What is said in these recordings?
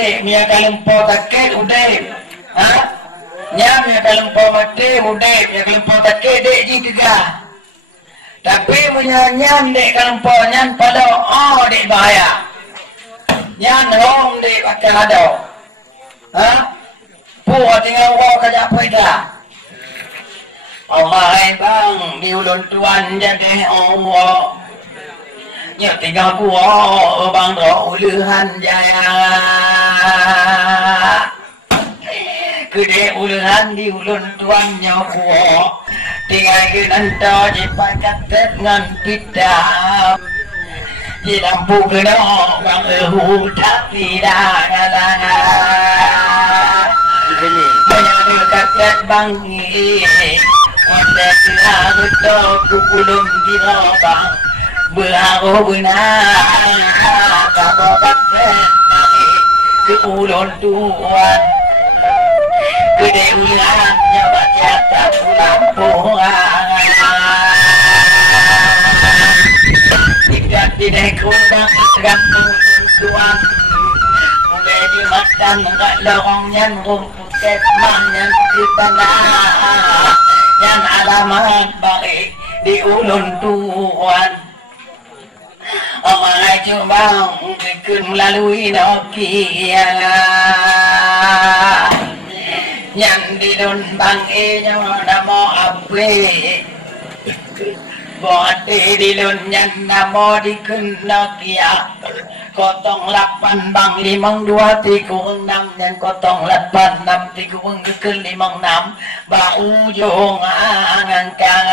dek mia kalempo taket udah ha nya mia kalempo mate udah mia kalempo taket dek ji tiga tapi menyanyian dek kalempo nyan pada oh dek bahaya nyan hong dek pakai ado ha puas tinggal wak kajak peda Allah bang di ulun tuan jadi Allah nhớ tình cảm của bang đó lư han jaya cứ để lư han đi ulun tuan nhau của tinggal cái nan to di pakat tết ngan kita di lampu cái đó bang hu tapi dah ngada banyak dekat tết bang ini ada kita betul kulum di lobang Berlaku benar Kabobat ke ulun tuan Gede ulan nyoba jatah lampungan Tidak kundang gantung tuan Mulai dimakan enggak lorongnya rumput ketmannya di tanah Yang alamat baik di ulun tuan Orang cuma ikut melalui Nokia Yang di don bang namo ape Bote di don yang namo di kun Nokia Kotong 8 bang 52 tikung 6 yang kotong 8 6 tikung ke 56 bau jong angkang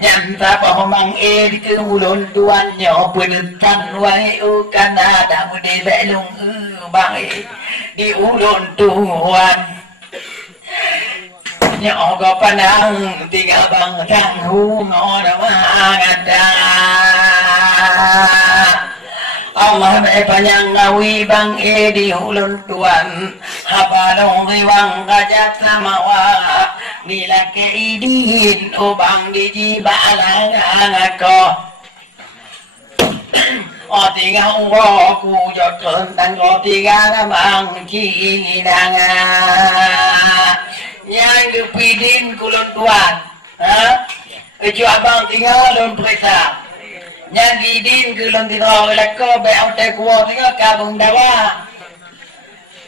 nyanta pahomang di ke ulun tuan nyo penetan wai ukan ada mudi belung bang di ulun tuan nyo go panang tinggal bang tanghu ngora mangada Allah panjang ngawi bang di ulun tuan habalong riwang gajah samawa nila keidin ubang di jibalang angako o tiga ku jotun dan o tiga namang kinang nyang kepidin kulun tuan keju abang tinggal lun perisa nyang kidin kulun tiro lako be'au te kuwa tinggal kabung dawa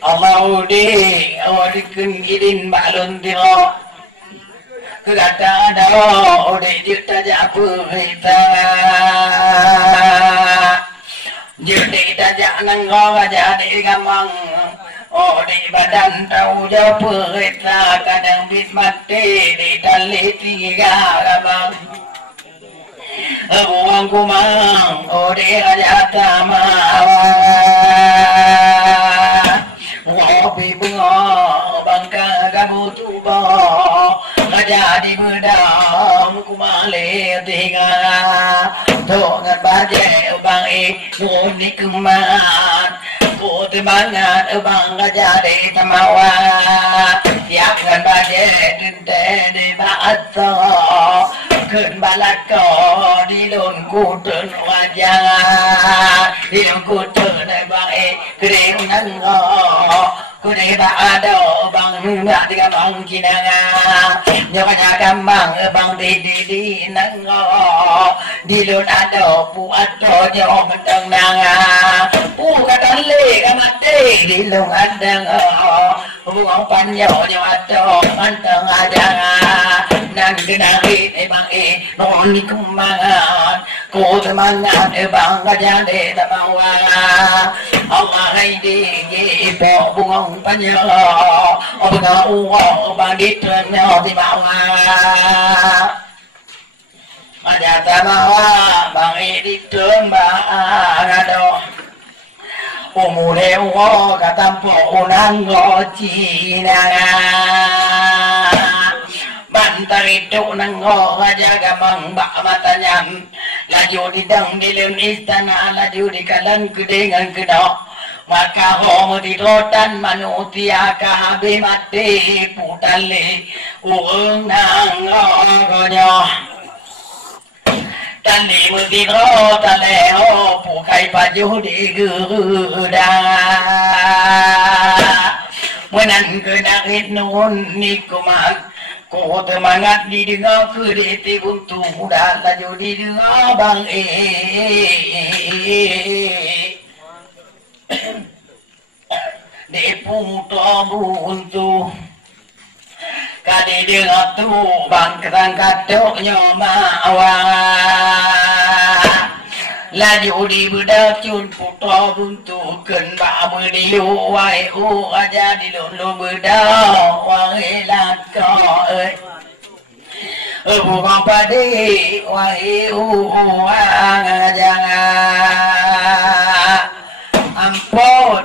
Allah di kun kidin balun tiro Kata ada ode juta japu kita juta kita nanggo jadi gamang ode badan tahu japu kita kadang bit mati di tali tiga gamang buang kumang ode raja tamawa ngopi bunga bangka gabu tuba Raja di bedang kumale tiga Tongan baje bang nuni keman Ku temangan bang raja di tamawa Yakan baje dente di ba'ato Kun balako di lun kutun wajah Di lun kutun bang kering nanggo Kuni ada bang nggak tiga bang kinanga nyokanya gambang bang di nanggo di lun ada pu ada nyok mentang nanga pu kata le kamate di lun ada buang panyo nyok ada mentang ada nang dinari bang noni kumangan ku temangan bang gajah tamawa Allah di ipo bunga panyo bunga uang bang ditrenyo di bawah aja tamawa bang ditren bang ado umure uang katampo unanggo cina bantar itu nanggo aja gamang bak matanya laju didang di lun istana laju di kalan kedengan kedok maka homo di rotan manusia kahabi mati putale uang nanggo tani mutiro taleo pukai paju di geruda menan kenakit nun nikuman ko temangat di dengar kereti buntu muda laju di dengar bang Depu buntu kali dengar tu bang kerang katuknya mawa laju di bedak cun putra buntu ken ba berdiu wai aja di lulu bedak wai laka bukan padi wai aja ampun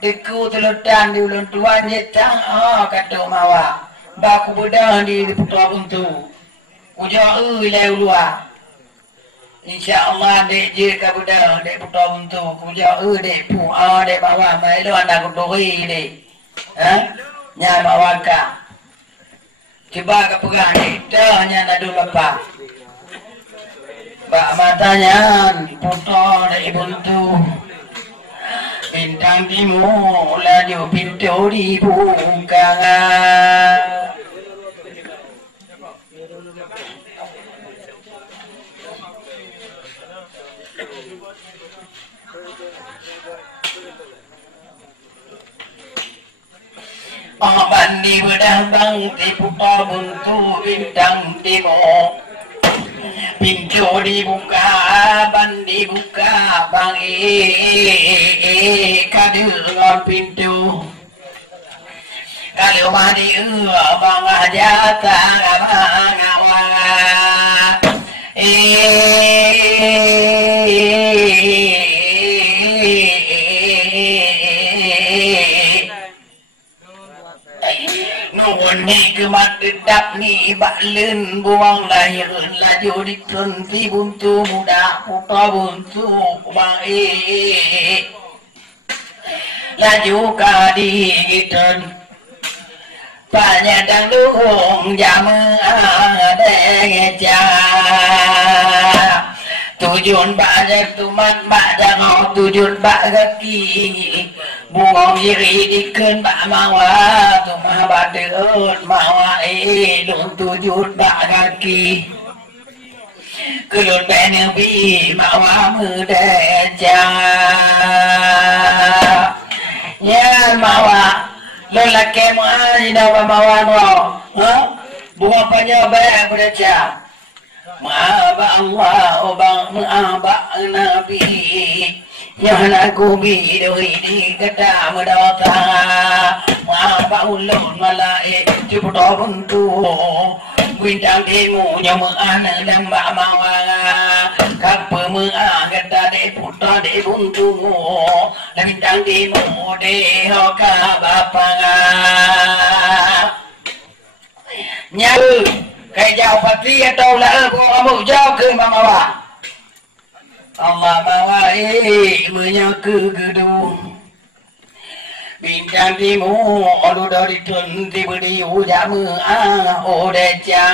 iku telutan di ulun tuan nyetang kata mawa baku bedak di putra buntu ujau ilai ulua InsyaAllah dek je ka budak dek putra buntu kuja dek pu dek bawa mai lo anak kudoi dek nya bawa ka coba ka pegang dah nya nadu lepa bak matanya putra dek buntu bintang timur laju pintu dibuka bandi berdambang di putar buntu bintang timur pintu dibuka bandi buka bang kadengar pintu kalau mandi bang aja tak abang ni kemat dedap ni baklen buang lahir laju dikerenti buntu muda putra buntu baik laju kaditen banyak dangdung jamaah dengeja tujuan banyak tumat badang tujuan bagaki buang diri diken bak mawa tumah badeun mawa lun tujuan bagaki kelun benebi mawa mudeja ya mawa lelaki mu'ajina wa mawa buang penyobek mudeja Ma'aba Allah ma'aba Nabi yang aku bidohi kata mendata Ma'aba ulun malai ciputa buntu bintang timu nyama'ana dan ma'amawa kapa ma'agata de putra de buntu dan bintang timu de hoka bapanga nyaru cái giàu Phật lý đâu là một giao cứ mà Allah mawa menyaku gedu bintang timu odu dari tun diberi ujamu odeja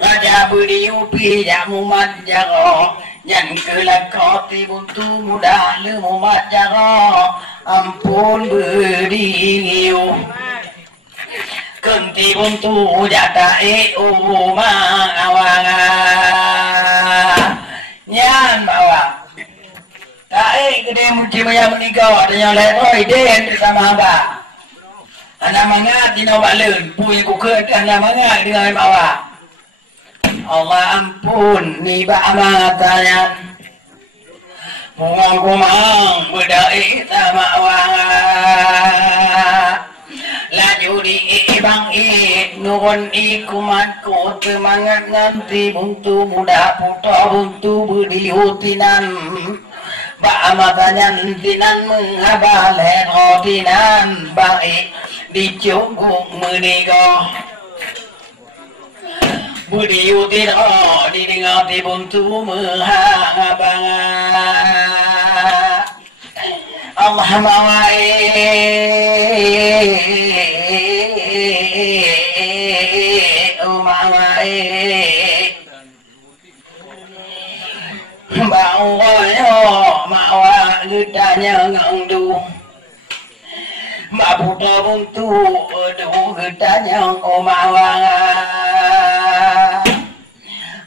raja beri upi jamu manjaro nyan kelakot buntu muda lemu manjaro ampun beri Kenti buntu jata uma awanga nyan bawa tae gede muci maya menikah adanya leroi den sama ba anak manga dino balen punya kuket anak manga dengan bawa Allah ampun ni ba amatanya kumang bedai sama awanga laju di ibang nuhun ikumat ko temangat nganti buntu muda putra buntu berdiutinan ba amatanyan tinan mengabalen odinan baik dicunggung menigo berdiutin didengati buntu mengabanga Allah mawai mawai bawayo mawa gedanya ngangdu mabuta buntu do gedanya omawa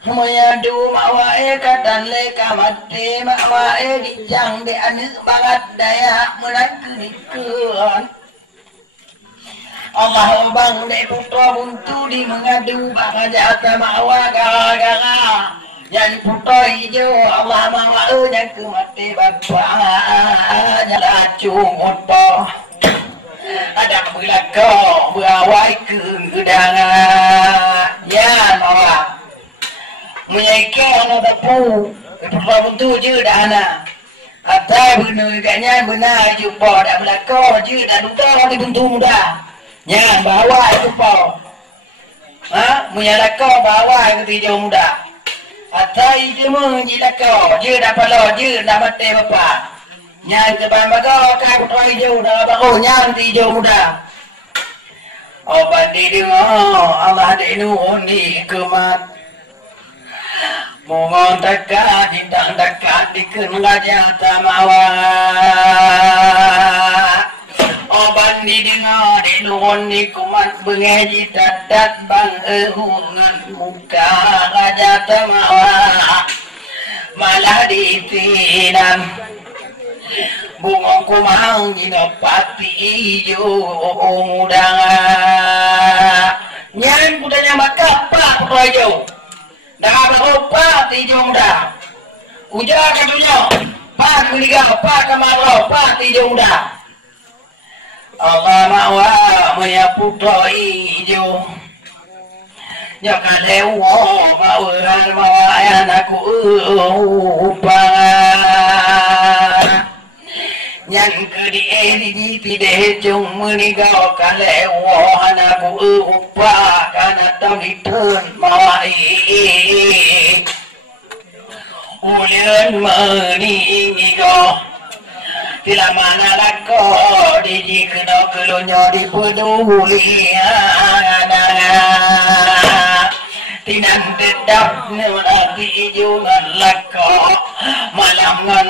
mayadu mawa katan le kamate mawa dijang de anu banget daya menangkeun Allah bang de putra buntu di mengadu bangajata mawa gara-gara yang putra hijau Allah mawa yang kemati bapa nyala cungut po ada belakang berawai ke gedangan ya mawa menyaikkan ada pu putra buntu je dah ana atai benar gaknya benar jumpa dak belakang je dak duta di buntu muda nya bawa itu po menyalakau bawa ke hijau muda atai je menjilakau je dak palo je dak mati bapa nya ke bambago kai putra hijau dak bago nya hijau muda obat di dengar Allah denu ni kemat mongon dekat dindang dekat diken raja tamawa oban didengar dinuhun ni kumat bengeji dadat bang ehungan muka raja tamawa malah ditinan bunga kumang dinopati hijau mudang nyan budanya makapa putra hijau dah berapa hijau muda ujar kadunya pak meliga pak kemarau pak hijau muda Allah mawa maya putra hijau nya kalewo mawan mawa anakku upang nyan kedi edi pide jung menigau kalewo anakku upang kana tangitun mawai ulian meninggo bila mana lako di kena kelunya di peduli tinan tetap nenati jungan lako malam ngan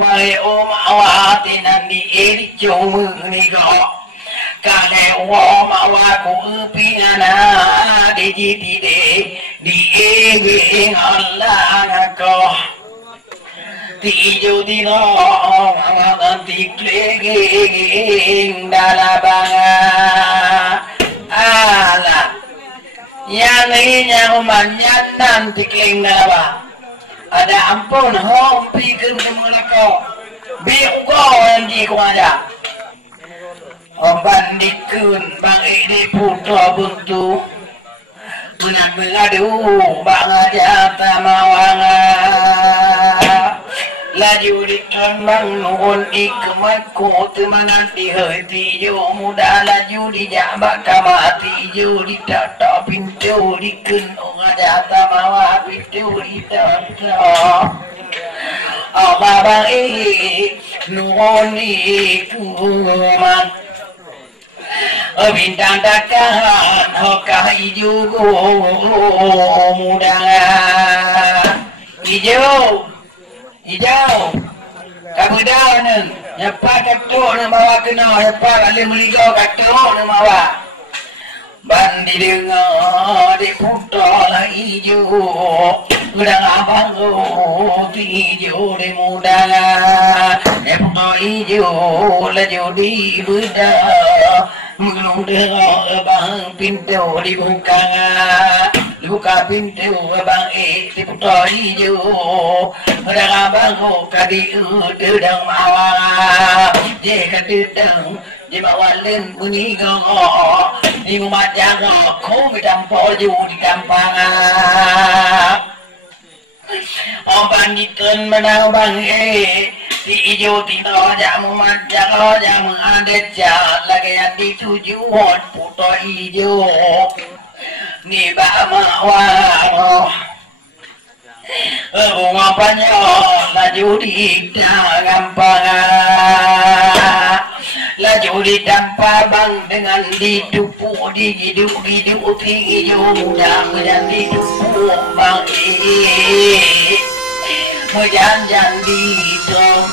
wai omawa tinan di eri meninggo kane wo mawa ku pingana di jitide di ege Allah ngako tijo dino mawa tikleging dalabanga ala yang ini umanyan nanti tikling dalaba ada ampun hom pikir mereka biugo yang di kuaja bandikun bang ini putra buntu benar mengadu bang aja tamawanga laju ditembang nuhun ikmat ku temangan diheti jo muda laju dijabak kama tijo ditata pintu dikun aja tamawa pintu ditata abang bang ini nuhun ikmat bintang takkan hokah hijau muda hijau kabudau neng nyapa katuk nang bawa kena nyapa kali meligau katuk nang bawa bandi dengar di putra lah hijau udang abang hijau di muda putra hijau laju di bedah mengudah bang pintu dibuka pintu bang di putra hijau udang abang kadi udang mawa je kadang di bawalin meninggal di rumah jaga kau didampol di dampang banditun menang bang di hijau tino jamu jaga jamu adet lagi yang ditujuan putra hijau ni bamawa bunga panjang laju di gampang laju ditampa bang dengan ditupu digidu tinggi hijau muda yang ditupu bang Janji dong,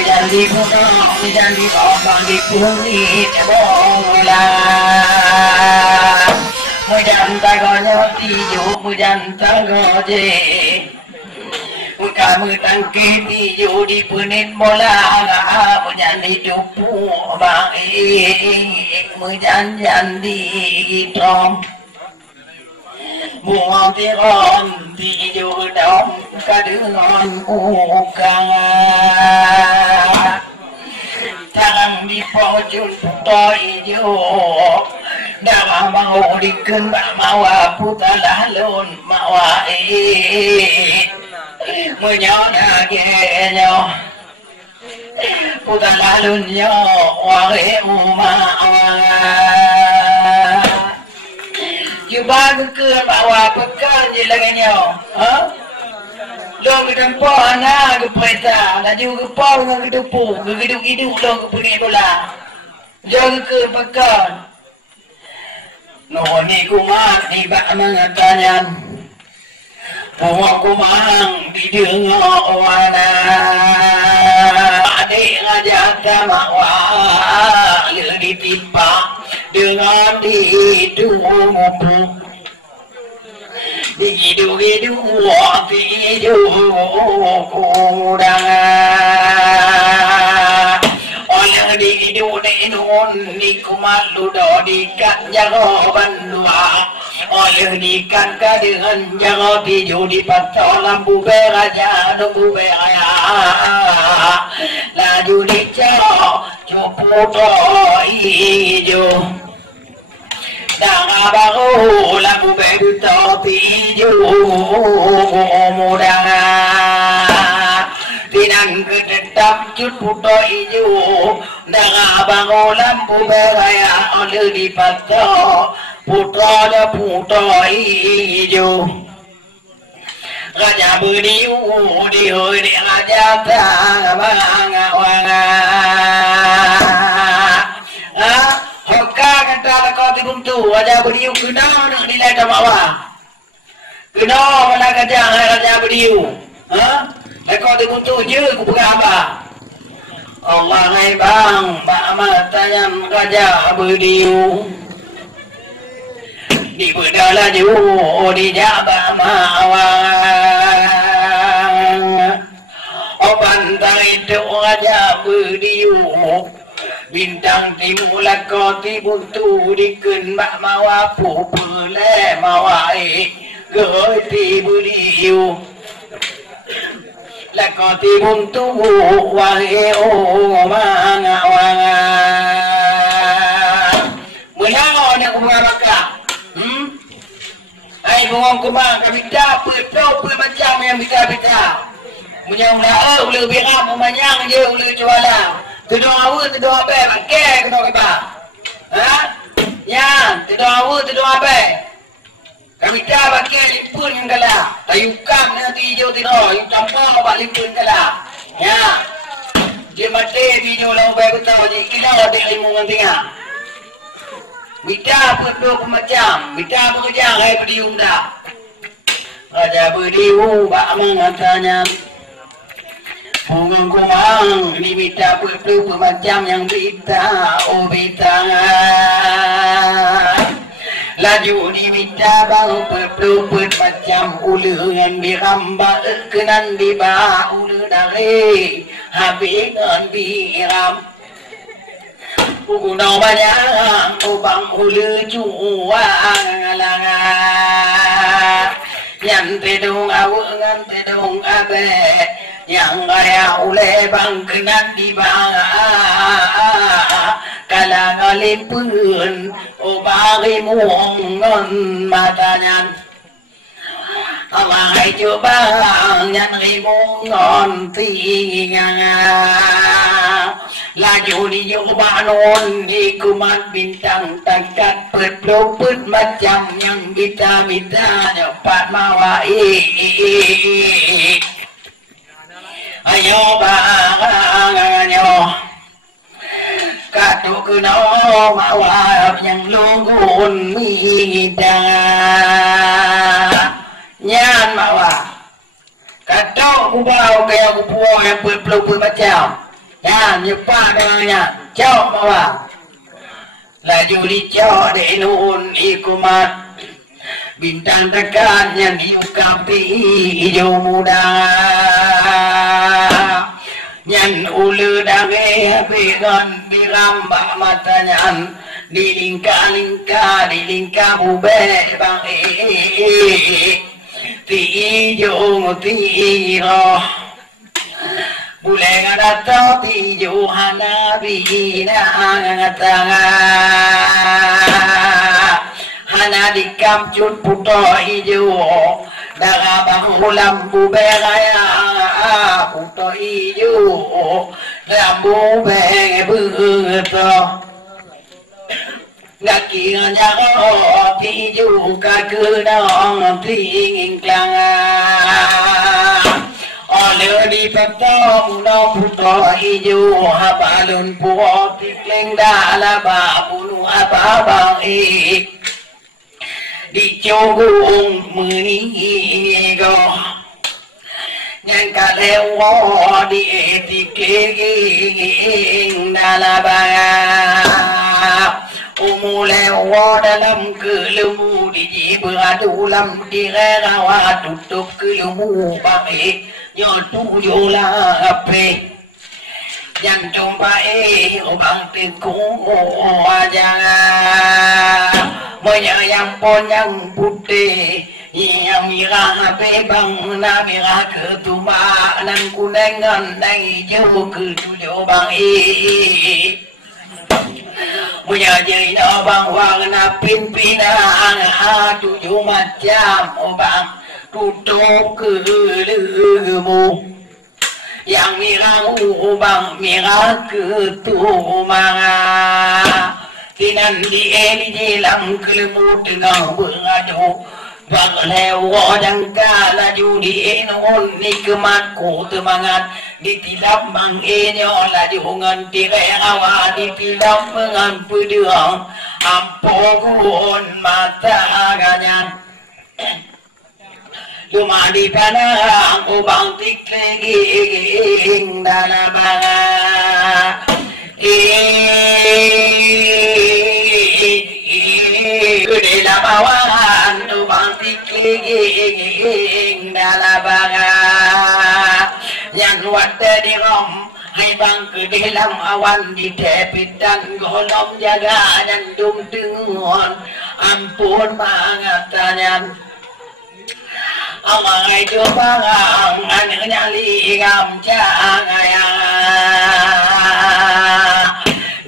janji pulang, janji orang di kulit bola. Mujanta gonya tijo, mujanta goje. Kamu tangki tijo di punit bola, mujanji cupu baik, mujanji dong. Buông tiếng thì dù đông cả đứa ngon uống thằng đi phố chun tôi dù đã mau đi cơn mau puta lá luôn mau mới nhớ đã ghé nhau puta lá luôn nhau hoa em mà ba cái cưa bawa pekan je lagi nyo, dong kita po ana ke peta, laju ke po dengan kedupu, keduk-keduk dong ke puni bola, jauh ke pekan, no ni kumang ni bak mengatanyan, puang kumang di dengar wana, adik ngajak sama wah, ditimpa. Dengan hidup kurang oleh hidup nikmat ludo dikat jago bandua oleh dikat dengan jago tiju di patah lampu beraja nunggu beraya laju dicok cupu hijau dah baru lampu berutak hijau mudah tinang ketetap cut puto hijau dah baru lampu beraya oleh di patah puto hijau raja beriu di raja tangga Hoka kata kau tibuntu raja beriu kena nak nilai tamawa kena mana kerja raja beriu kau tibuntu je aku pegang apa Allah hai bang bak matanya raja beriu di bedala ju di jaba mawang obantai itu raja beriu bintang timur kau tibuntu diken bak mawa pupule mawai gerti beriu kau tibuntu wahe mangawang menang nak kumabaka ai bongong kumang kami dapat apa macam yang bisa menyang dah boleh biram menyang je boleh jualan tidak awal tidak apa pakai kena kita ya tidak awal tidak apa kami dah pakai limpun yang kalah tayukan nanti hijau tidak yang campur pak limpun kalah ya dia mati video lang betul je kena ada ilmu nantinya Bida berdua pemacam, bida bekerja hai beriung dah. Raja beriung bak mengatanya bunga kumang ni bida berdua pemacam yang bida bida laju ni bida baru berdua pemacam ulu yang dirambak kenan di bawah ulu dari habis dengan biram Guna banyak ubang ulu juang langan yang tedung awangan tedung abe yang gaya ule bangkenan di bawah kalangan lipun ubari mungon matanya Awai coba yang rimungon tinggal laju di coba non di kumat bintang takat pet macam yang kita dapat mawai ayo banganyo katu kena mawai yang lungun mida nyan mawa aku bau kayak aku buang yang pelupur macam. Ya, nyepa dengannya. Cok bawa. Laju licok de nun ikumat. Bintang tekan yang diukapi hijau muda. Nyan ulu dage begon dirambak matanya. Dilingka bube bang ti hijau tiro. Buleng ada ti Johana bina ngatanga hana dikamcut puto hijau daga bangulam buberaya puto hijau lambu bebeto ngakiranya ti hijau kagenong tinging klangan oleh di petong no puto hijau habalun puo tikling dalaba punu ababang di cogung mengigo yang kalewo di tikling dalaba umulewo dalam kelemu di beradulam di rawa tutup kelemu baik nyotu yola ape yang jumpai ubang tiku jangan menyayang ponyang putih yang mirah ape bang na mirah ketuma nan kunengan nang hijau ketujuh bang punya jadi bang warna pimpinan tujuh macam bang tutup kelemu yang mirang ubang mirang ketumang tinan di jilang kelemu tengah beradu bang lewo dan kala judi enon nikmatku temangat ditilap bang enyo laju nganti reawa ditilap mengan pedang ampun mata ganyan cuma di panang ubang tikling dalam gede lapawan ubang tikling dalam yang wadah di rom hai bang ke dalam awan di tepit dan golong jaga dan dum dengon ampun mangatanya amai coba aneh nyali gamcang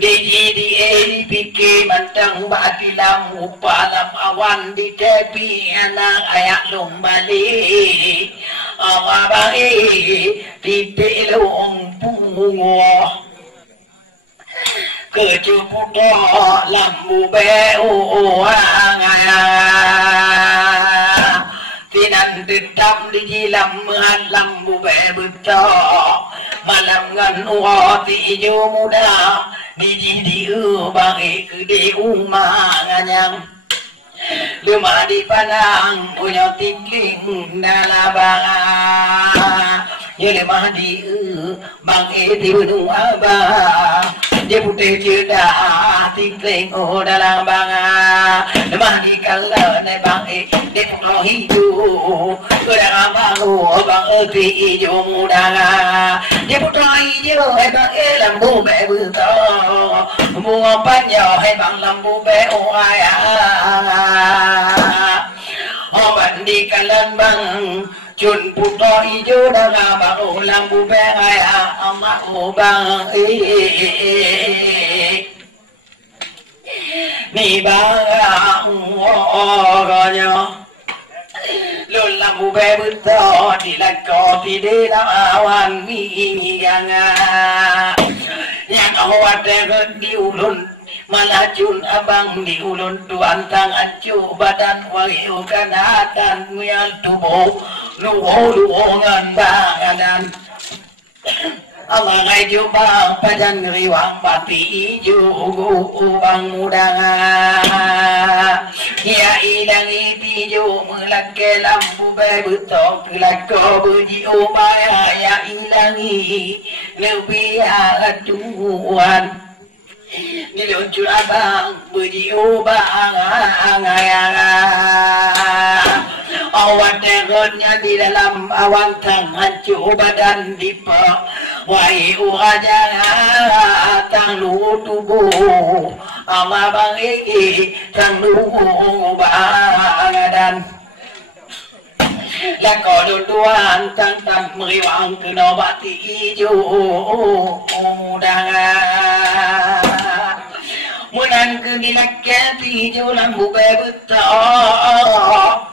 di pikir mantang batilam upalam awan di tepi anak ayak lumbali awabai di pelong pungo kecuputo lambu beu tinan tetap di jilam malam bube beto malam ngan uoti hijau muda di bagi gede umanganyang lima di panang punya tikling dalabanga ya lemah di bang di benung abah dia putih cerdah tikling dalam banga lemah di kala ne bang di pulau hijau kedang bangu bang hijau muda dia pulau hijau bang lambu bebuto bunga panjang bang lambu beu obat di kalan bang cun puto hijau dalam bang lambu beu amak bang ni bang orangnya lul lambu bebuto di lako di dalam awan yang awat di ulun malajun abang di ulun tuan tangan cu badan wahyu kanatan muyal tubuh luho luhongan banganan Allah ngai jubang padan riwang pati ijo ubang mudanga ya ilangi tijo melake lampu bebutok lako buji ubaya ya ilangi lebih aduan diluncur abang buji ubang awan tegotnya di dalam awan tangan coba dan dipa wahai uraja tang lu tubuh ama bang iki tang lu bangadan lakon tuan tang tang meriwang kena bati ijo mudanga munan ke dilakati ijo lambu bebutok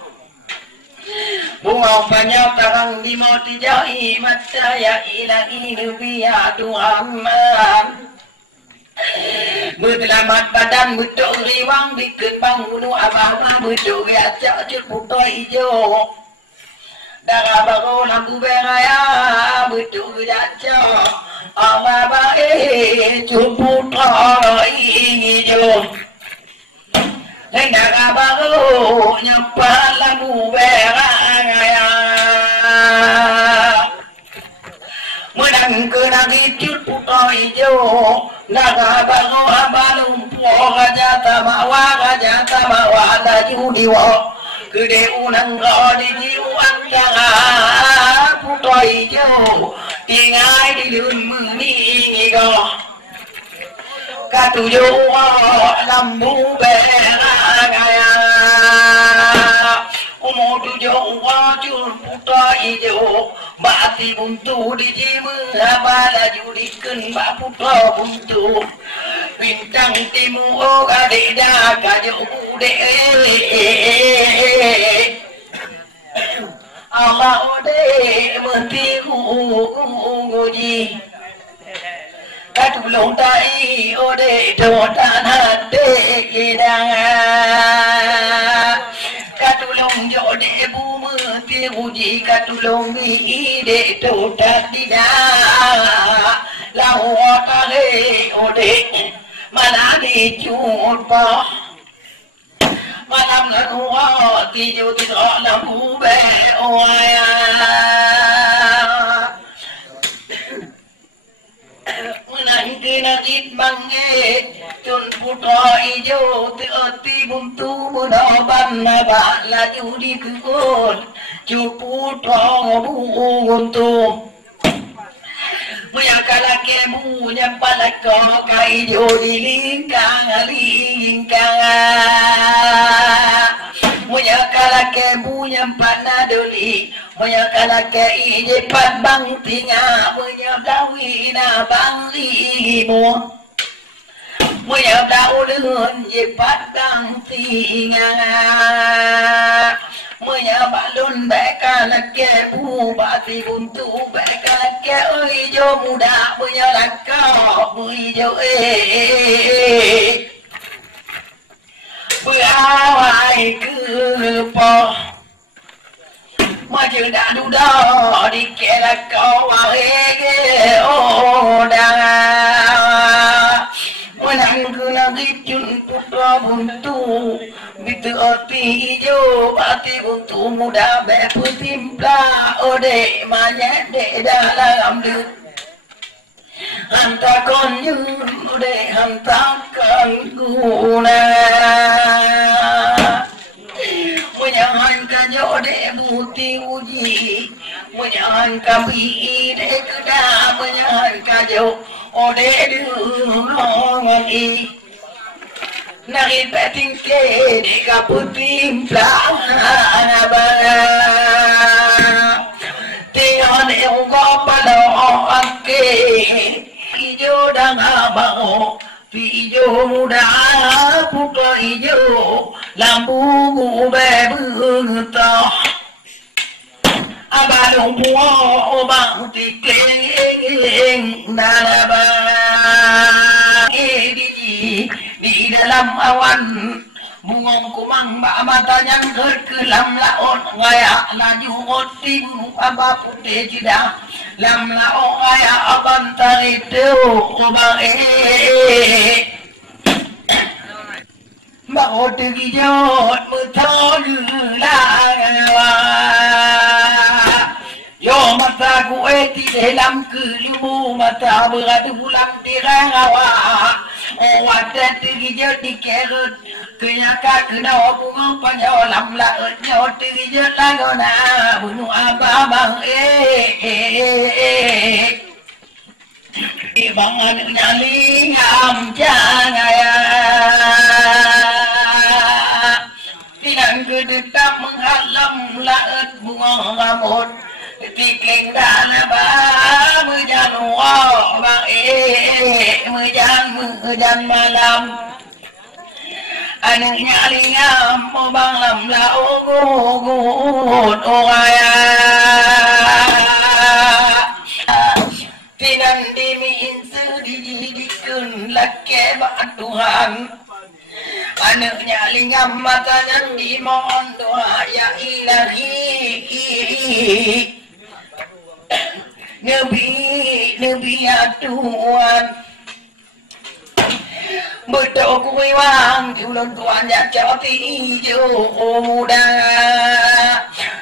bunga banyak tarang di mati jai mata ya ilahi nubiya Tuhan berselamat badan betul riwang di kebang gunung abang betul biasa puto hijau darah baru lampu beraya betul biasa abang puto hijau darah baru nyapa lampu beraya menang kena gicur puto hijau naga baru abalum po raja tamawa laju diwa gede unang rodi jiwan jaga puto hijau ingai di lun meni go katujo lambu beraya umudujo wajur puto hijau bati buntu di jimu abala jurikan bak puto buntu bintang timu gade daga jaude Allah ode mentiku nguji katulong tai ode dotan hade kidanga katulong jode bu menti uji katulong ide dotan dida lawa kale ode mana di jumpa malam lawa tijo di lampu be oya menangke najit bange cun puto ijo ti buntu mudaban naba laju di kekon cuputo buntu muyakala kemu nyapalako kaijo dilingkang muyakala kemu nyampana doli muyakala ke ije pat bang tinga muyadawi na bang limu muyadaw lun je pat bang tinga balon bekalake bu bati buntu bekalake ijo muda laka ijo berawai kepo maju dadu do di kelaka wahege oda menang kena gicun putra buntu bitu oti ijo bati buntu muda bepu timpla ode manya de dalam du hanta konyun ode hanta kan guna menyahan kajo de buti uji menyahan kabi de keda menyahan kajo ode durungan i nari peting ke de kaputim plana bala tiyon eugo palo ake ijo dang abao ijo muda puto ijo lampu bebuto abalung puo bang tikeng dalaba di dalam awan Bungong kumang ba matanya ke lam laon ngaya laju roti gunung aba putih tidak lam laon ngaya abantar itu ubang Mbak roti gijot muthon la Yo mata gue di dalam kelimu mata beradu bulan di rawa wadah tinggi jadi kerut kaya kena bunga panjang laut nyawa tinggi jadi lagona bunuh abang Ibangan nyaling amjang ya Tinang kedetak menghalam laut bunga ngamut Tiking dana ba Mujan wow bang Mujan malam Anang nyalingam mo bang lam lao gugut oraya Tinan dimiin sedidikun laki ba Tuhan Anang nyalingam mata nan dimohon doa ya ilahi Nabi ya Tuhan Betul kuih wang Tulun Tuhan ya coti hijau muda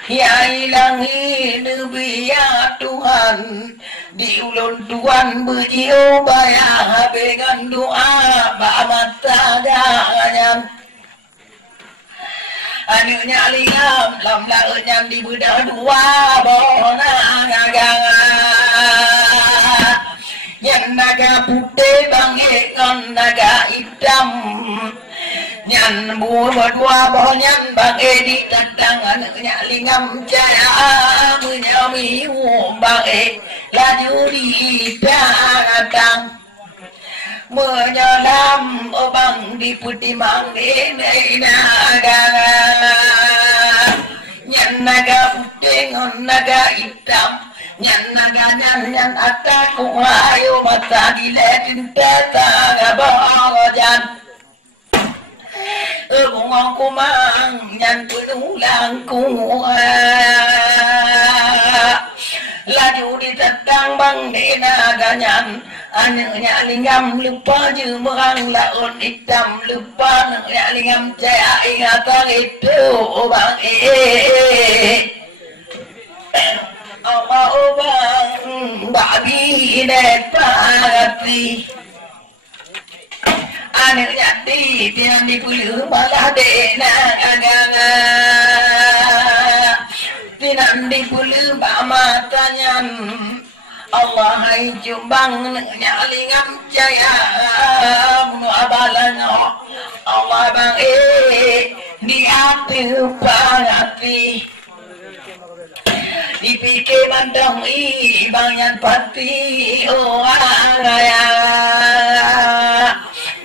Ya ilahi Nabi ya Tuhan Di ulun Tuhan berjiu bayar dengan doa Bamata ganyan Anaknya lingam lam lautnya di bedah dua bona ngagang Yang naga putih bangikon naga hitam Nyan bur berdua bonyan bang di tentang anaknya lingam jaya menyami bang laju di datang menyelam obang di putih manggi naga nyan naga putih ngon naga hitam nyan naga nyan atak ayo mata diletin tata bawajan bungong kumang nyan penulang laju di tetang bang naga nyan anaknya lingam lupa jumerang laut hitam lupa anaknya lingam jaya ingatan itu bang Allah bang babi nepati anaknya di dia dipuluh malah dena agama tidak dipuluh matanya Allah hai jumbang nyalingam jaya bunuh abalanya Allah bang di hati pangati dipikir mandang bangyan pati raya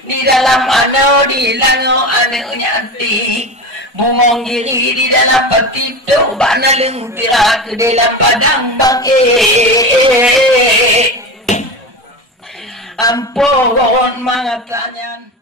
di dalam ano di lango anaknya di bungong diri di dalam petitu bana lengtira ke dalam padang bang ampun mangatanyan